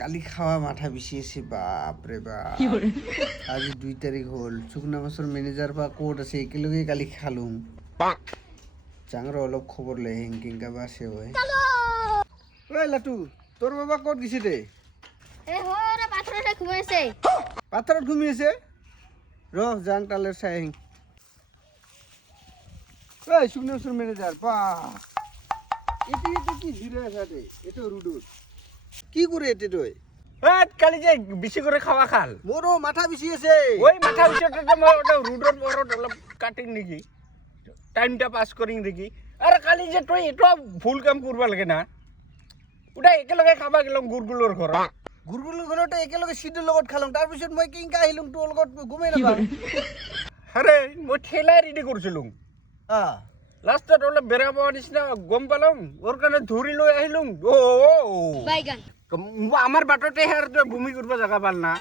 কালি খাওয়া মাথা বিষিয়েছে বাপরে বাপ আজি 2 তারিখ হল শুকনা মাছৰ মেনেজাৰ বা কোড আছে একেলগে কালি খালুম চাংৰ অলপ খবৰ লৈ হেংকিং কা বাছে হয় ওই লাটু তোর বাবা কোড গিছে দে এ হোরে পাথরতে ঘুমাইছে পাথৰত ঘুমিয়েছে রহ জাং টালের সাইং ওই শুকনা মাছৰ মেনেজাৰ এটি কি জিরে আছে এটো রুডুর কি করে এতে তুই কালি যে বেশি করে খাওয়া খাল মোরও মাথা বিছি আছে ওই মাথা বিষয়টা মই ওটা রুডর বড় অলপ কাটিং নেকি টাইমটা পাস করিং দেখি আরে কালি যে তুই এটা ভুল কাম করবা লাগে না ওটা একেলগে খাবা গেলাম গুরগুলোর ঘর গুরগুলো ঘৰতে একেলগে সিদ্ধৰ লগত খালং তাৰ পিছত মই কিংকা আহিলুং তোৰ লগত ঘুমাই নাপাম আরে মই ঠেলা রেডি করছিলুম লাস্টত অলপ বেড়া পাওয়া নিচিনা গম পালাম ওর কারণে ধরি লৈ আহিলুম বাইগান আমার বাটতে হের ভূমি করবা জায়গা পাল না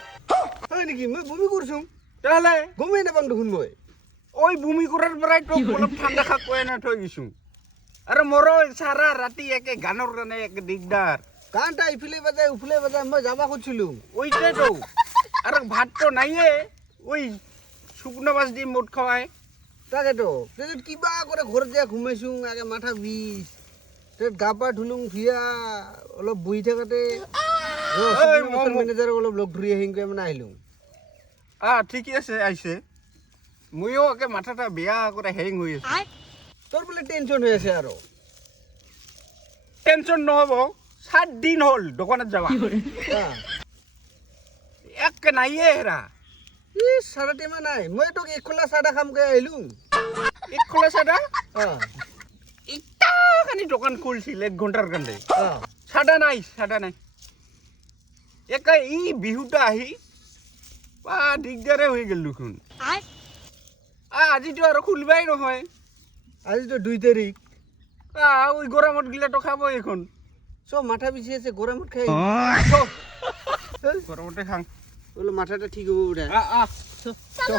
হয় নেকি মই বমি করছুং তাহলে গমেই নাপাং দেখোন মই ওই ভূমি করার পরাই তো অলপ ঠান্ডা খা কয়ে না থৈ গেছুং আরে মোর সারা রাতি একে গানের কারণে এক দিগদার গানটা ইফালে বাজায় উফলে বাজায় মই যাবা খুঁজছিলুম ওইটাই তো আর ভাত তো নাইয়ে ওই শুকনো মাছ দিয়ে মোট খাওয়ায় তাকেতো তাৰপিছত কিবা করে ঘৰত যায় ঘুমাইছুং আগে মাথা বিষ তাৰপিছত গা পা ধুলুং ভিয়া অলপ বহি থাকোঁতে মেনেজাৰক অলপ লগ ধৰি আহিংকৈ মানে আহিলুং ঠিকই আছে আইছে মইও একে মাথাটা বেয়া করে হেং হয়ে আছে তোর বলে টেনশন হয়ে আছে আরো টেনশন নহব 7 দিন হল দোকানত যাওয়া এক নাইয়ে হেরা সারা টেমা নাই মই তোক এক খোলা চাদা খামকৈ আহিলুং এক খোলা সাদা ইটা খানি দোকান খুলছিল 1 ঘন্টার কান্দে সাদা নাই একা ই বিহুটা আহি বা দিগদারে হয়ে গেল দেখুন আজি তো আর খুলবাই নহয় আজি তো 2 তারিখ ওই গরমত গিলা তো খাবো এখন সব মাথা বিছি আছে গরমত খাই গরমতে খাং বলে মাথাটা ঠিক হবো উঠা চলো